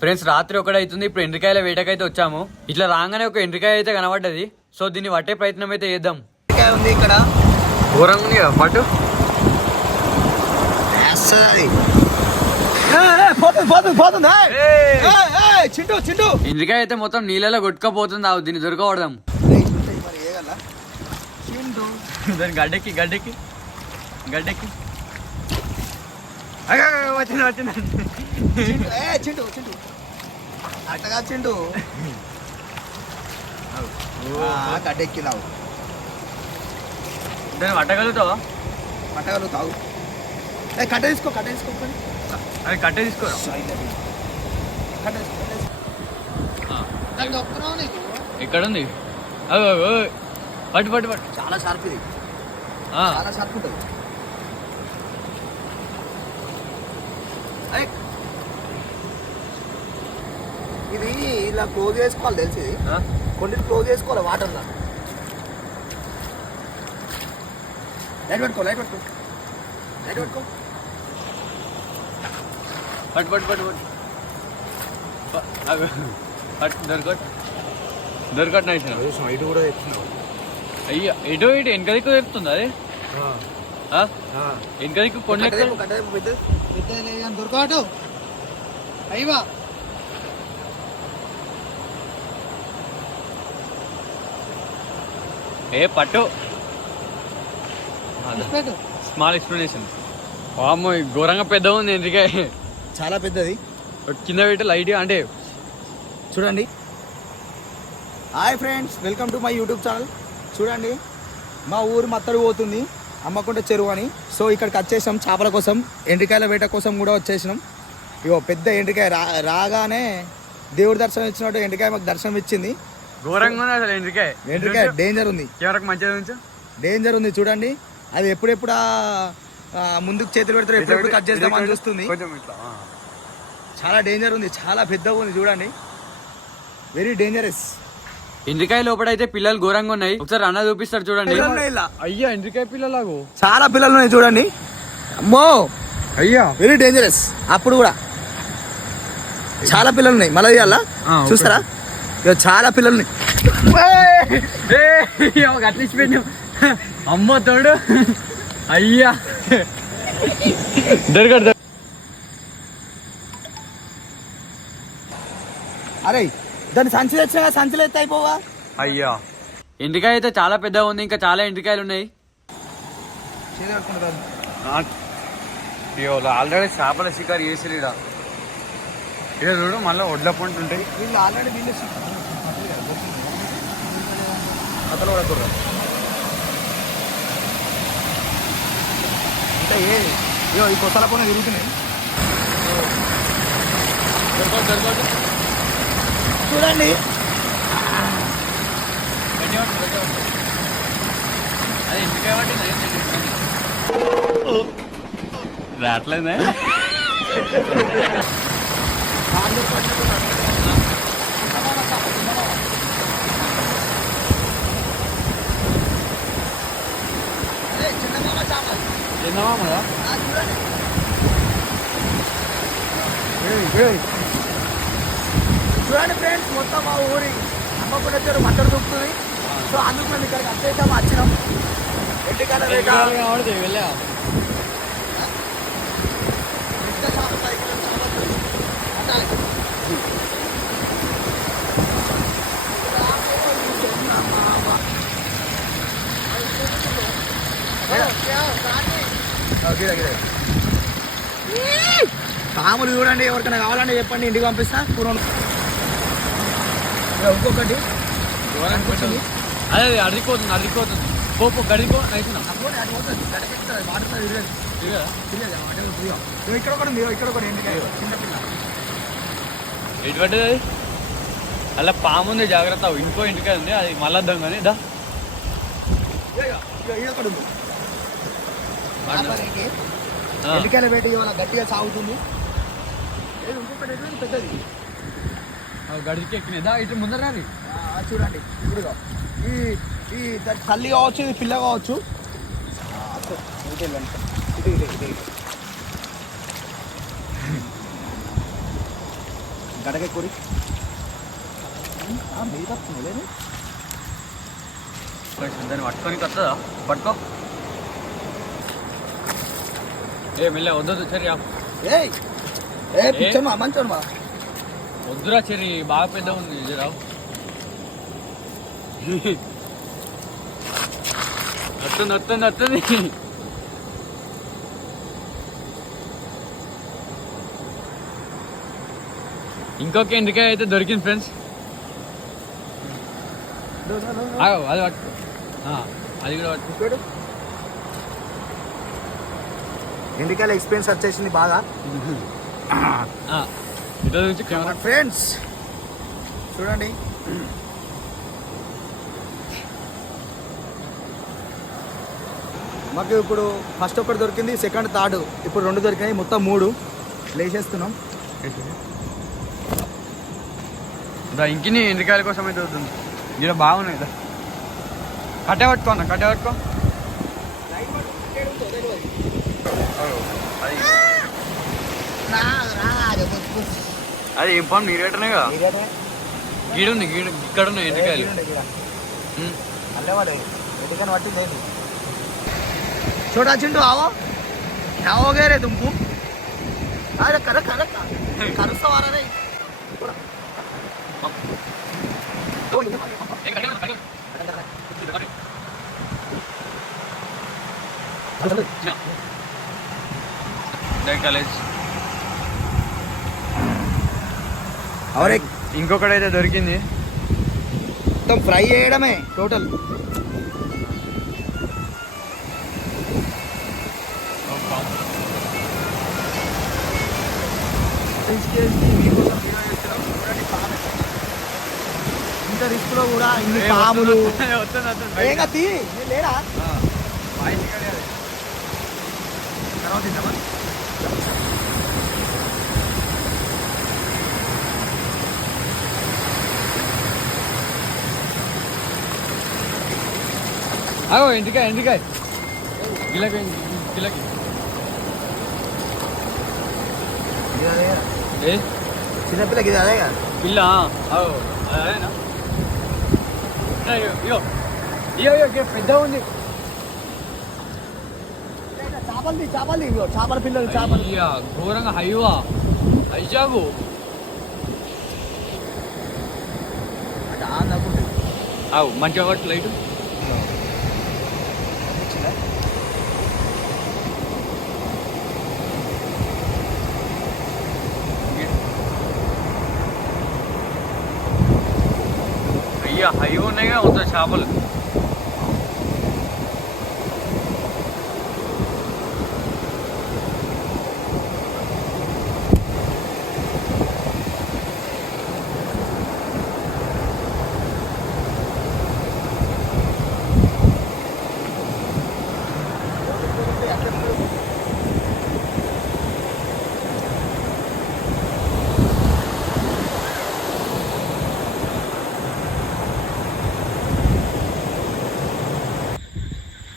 Friends రాత్రి ఒకటి అవుతుంది. ఇప్పుడు ఎండ్రికాయల వేటకైతే వచ్చాము. ఇట్లా రాగానే ఒక ఎండ్రికాయ అయితే కనబడ్డది. సో దీన్ని పట్టే ప్రయత్నం అయితే చేద్దాం. ఉంది ఇక్కడ ఘోరంగా ఉంది కదా పట్టు. ఎండ్రికాయ అయితే మొత్తం నీళ్ళలో కొట్టుకపోతుంది. దీన్ని దొరకకూడదాం. దాని గడ్డెక్కి గడ్డెక్కి గడ్డెక్కి వచ్చింది వచ్చింది. చింటూ చింటూ అట్టగా చింటూ గడ్డెక్కినావు. దాన్ని పట్టగలుగుతావా? పట్టగలుగుతావు. కట్ట తీసుకో కట్ట తీసుకో. అది కట్టే తీసుకో. ఎక్కడ ఉంది? పట్టు పట్టు పట్టు. చాలా షార్ప్ ఇది. చాలా షార్ప్ ఉంటుంది. ఇది ఇలా క్లోజ్ చేసుకోవాలి తెలిసి. కొన్ని క్లోజ్ చేసుకోవాలి వాటర్లో. లైట్ పెట్టుకో లైట్ పెట్టుకో లైట్ పెట్టుకో. పట్టు పట్టు పట్టు పట్టు పట్టు. దొరకట్ దొరకట్ నైట్ ఇటు కూడా తెచ్చినావు. అయ్యా ఎటో ఇటు వెనక దిక్కు చెప్తుంది అది. వెనక దిక్కు కొండ దొరకటు అయ్యవా. ఏ పట్టు. Small explanation. వామ్మో ఘోరంగా పెద్దగా ఉంది ఎండ్రికాయ. చాలా పెద్దది. కింద పెట్టి లైట్ అంటే చూడండి. Hi friends, welcome to my YouTube channel. చూడండి మా ఊరు మత్తడి పోతుంది అమ్మకుంట చెరువు అని. సో ఇక్కడికి వచ్చేసాం చేపల కోసం, ఎండ్రికాయల వేట కోసం కూడా వచ్చేసినాం. ఇగో పెద్ద ఎండ్రికాయ రాగానే దేవుడి దర్శనం ఇచ్చినట్టు ఎండ్రికాయ మాకు దర్శనం ఇచ్చింది. ఘోరంగా ఉంది అసలు ఎండ్రికాయ. ఎండ్రికాయ డేంజర్ ఉంది. ఎవరికి మంచిగా ఉంచు. డేంజర్ ఉంది చూడండి. అది ఎప్పుడెప్పుడు ముందుకు చేతులు పెడతారు, ఎప్పుడెప్పుడు కట్ చేద్దామని చూస్తుంది. చాలా డేంజర్ ఉంది, చాలా పెద్దగా ఉంది చూడండి. Very dangerous. ఎండ్రికాయ లోపల అయితే పిల్లలు ఘోరంగా ఉన్నాయి. ఒకసారి అన్న చూపిస్తారు చూడండి. అయ్యా ఎండ్రికాయ పిల్లలు చాలా పిల్లలు ఉన్నాయి చూడండి. అమ్మో అయ్యా వెరీ డేంజరస్. అప్పుడు కూడా చాలా పిల్లలు ఉన్నాయి. మళ్ళీ తీయాలా చూస్తారా? చాలా పిల్లలు ఉన్నాయి. అట్లిచ్చిపోయినావు అమ్మ తోడు. అయ్యా దొరకడు. అరే దాన్ని సంచి తెచ్చినా సంచిలో ఎత్తి అయిపోవా. అయ్యా ఎండ్రికాయ అయితే చాలా పెద్దగా ఉంది. ఇంకా చాలా ఎండ్రికాయలు ఉన్నాయి. ఆల్రెడీ చేపల షికారు చేసి ఇక చూడు మళ్ళీ ఒడ్ల పంట ఉంటాయి. వీళ్ళు ఆల్రెడీ వీళ్ళు అంటే ఏది ఈ కొత్తల పైన తిరుగుతున్నాయి చూడండి. అది ఎండ్రికాయ రావట్లేదే. చూడండి ఫ్రెండ్స్, మొత్తం మా ఊరి అమ్మకుంట చెరువు మట్టడు దొరుకుతుంది. సో అందుకు మేము ఇక్కడికి వచ్చేసాము, వచ్చినాం. ఎండ్రికాయల వేట వెళ్ళా. పాములు చూడండి. ఎవరికైనా కావాలంటే చెప్పండి, ఇంటికి పంపిస్తా. ఇంకొకటి అదే అడిగిపోతుంది అడిగిపోతుంది. పోపు గడిపో ఇక్కడ కూడా ఉంది. ఇక్కడ కూడా ఎండికాయ చిన్నపిల్ల ఎటు పడ్డది అది. అలా పాము ఉంది, జాగ్రత్త. ఇంకో ఇంటికాయ ఉంది, అది మళ్ళీ వద్దాం కానీ దా. ఎండికాయల వేట ఇవాళ గట్టిగా సాగుతుంది. ఇంకొకటి పెద్దది గడికి ఎక్కినదా ఇటు ముందర రాని. చూడండి ఇప్పుడుగా ఈ తల్లి కావచ్చు, ఇది పిల్ల కావచ్చు. గడకెక్కురి మిగతా లేదు దాన్ని పట్టుకొని వస్తుందా పట్టుకో ఏ మెల్ల వద్దు చెర్రీ ఏ పిచ్చోను మా మంచోను మా వద్దురా చెర్రీ బాగా పెద్ద ఉంది రావు వస్తుంది ఇంకొక ఎండికాయ అయితే దొరికింది ఫ్రెండ్స్ అది పట్టుకో అది కూడా పట్టుకోడు ఎండికాయల ఎక్స్పీరియన్స్ వచ్చేసింది బాగా ఇట్లా నుంచి కెమెరా ఫ్రెండ్స్ చూడండి మాకు ఇప్పుడు ఫస్ట్ ఒకటి దొరికింది సెకండ్ థర్డ్ ఇప్పుడు 2 దొరికినాయి మొత్తం 3 లేచేస్తున్నాం ఇంకిని ఎండికాయల కోసం అయితే అవుతుంది ఇక్కడ బాగున్నాయి కదా కట్టే పట్టుకో అది ఏం పని నీరేటనే కదా గీడుంది ఇక్కడ ఉన్నాయి ఎండికాయలు छोटा चिंटू आओ क्या हो गया रे तुमको अरे कर सवारा नहीं కాలేజ్ और एक ఇంకొకటైతే దొరికింది మొత్తం ఫ్రై చేయడమే టోటల్ ఇంత రిస్క్ లో కూడా ఇన్ని పాములు ఏగా తీ లేరా ఎండికాయ గిలకి ఏ చిన్నపిల్లకి ఇది అదే కదా పిల్ల అదేనా అయ్యో పెద్ద ఉంది చేపలు చేపల పిల్లలు చేపలు ఘోరంగా హైవా హైజాగు మంచిగా పట్టు లైట్ అయ్యా హైవా ఉన్నాయి కదా మొత్తం చేపలు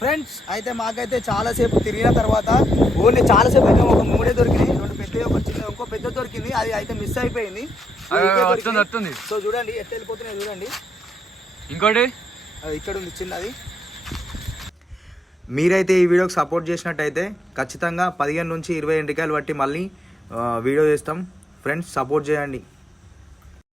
ఫ్రెండ్స్ అయితే మాకైతే చాలాసేపు తిరిగిన తర్వాత ఓన్లీ చాలాసేపు అయితే ఒక 3 దొరికినాయి 2 పెద్దవి ఒక చిన్న ఇంకో పెద్ద దొరికింది అది అయితే మిస్ అయిపోయింది వస్తుంది సో చూడండి ఎట్లా వెళ్ళిపోతున్నాయి చూడండి ఇంకోటి అది ఇక్కడ ఉంది చిన్నది మీరైతే ఈ వీడియోకి సపోర్ట్ చేసినట్టయితే ఖచ్చితంగా 15 నుంచి 20 ఎండికాయలు బట్టి మళ్ళీ వీడియో చేస్తాం ఫ్రెండ్స్ సపోర్ట్ చేయండి